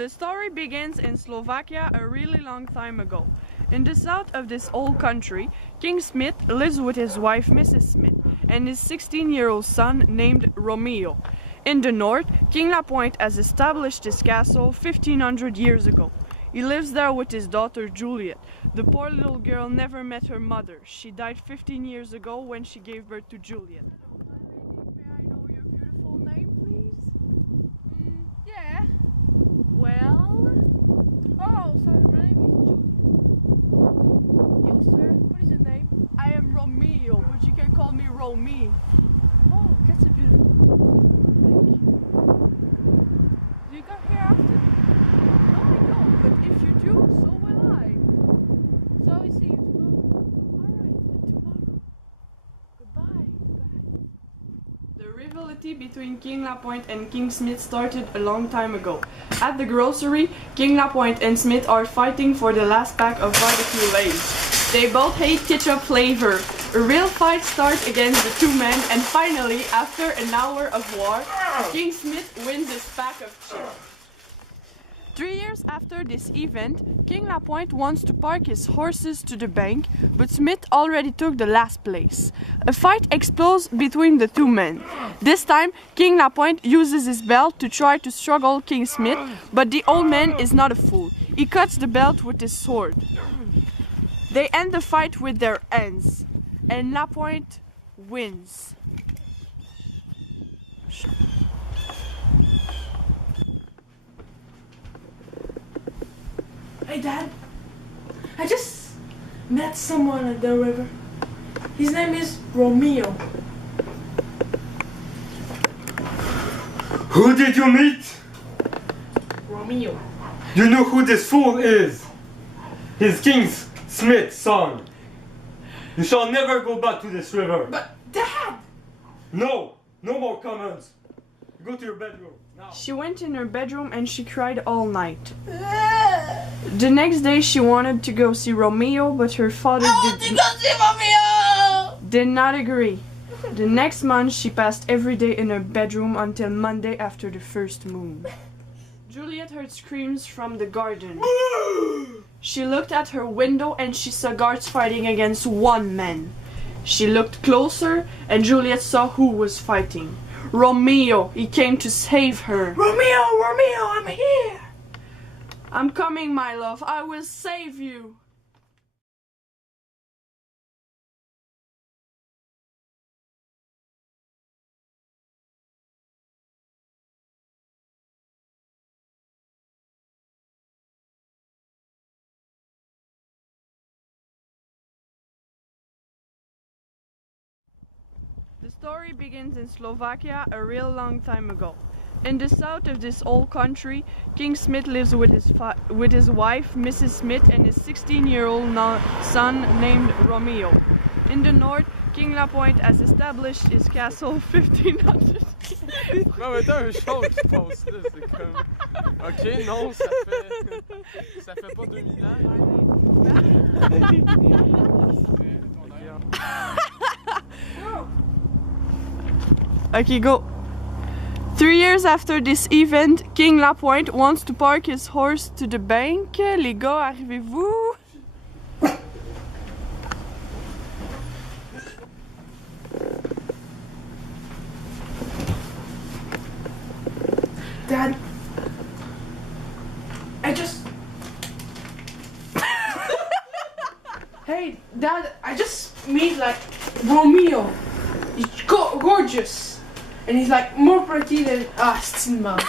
The story begins in Slovakia a really long time ago. In the south of this old country, King Smith lives with his wife Mrs. Smith and his 16-year-old son named Romeo. In the north, King Lapointe has established his castle 1500 years ago. He lives there with his daughter Juliet. The poor little girl never met her mother. She died 15 years ago when she gave birth to Juliet. May I know your beautiful name, please? Yeah. Well, Oh, sorry, my name is Juliet. You, sir, what is your name? I am Romeo, but you can call me Romy. Oh, that's a beautiful name. Thank you. Do you come here often? No, I don't, but if you do, so will I. So I will see you tomorrow. Alright, tomorrow. Goodbye. The rivalry between King Lapointe and King Smith started a long time ago. At the grocery, King Lapointe and Smith are fighting for the last pack of barbecue Lay's. They both hate ketchup flavor. A real fight starts against the two men, and finally, after an hour of war, King Smith wins his pack of chips. 3 years after this event, King Lapointe wants to park his horses to the bank, but Smith already took the last place. A fight explodes between the two men. This time, King Lapointe uses his belt to try to struggle King Smith, but the old man is not a fool. He cuts the belt with his sword. They end the fight with their hands, and Lapointe wins. Hey, Dad. I just met someone at the river. His name is Romeo. Who did you meet? Romeo. You know who this fool is? He's King Smith's son. You shall never go back to this river. But, Dad! No! No more comments. Go to your bedroom, now. She went in her bedroom and she cried all night. The next day she wanted to go see Romeo, but her father did not agree. The next month she passed every day in her bedroom until Monday after the first moon. Juliet heard screams from the garden. She looked at her window and she saw guards fighting against one man. She looked closer and Juliet saw who was fighting. Romeo, he came to save her. Romeo, I'm here! I'm coming, my love. I will save you. The story begins in Slovakia a real long time ago. In the south of this old country, King Smith lives with his wife, Mrs. Smith, and his 16-year-old son named Romeo. In the north, King Lapointe has established his castle 1500. Non mais t'as un show, je pense là, c'est comme... Ok, non, ça fait pas 2000 ans. Okay, go. 3 years after this event, King Lapointe wants to park his horse to the bank. Les gars, arrivez-vous? Dad, I just... Hey, Dad, I just meet like Romeo. He's gorgeous. And he's like more pretty than... Ah, c'est une merde.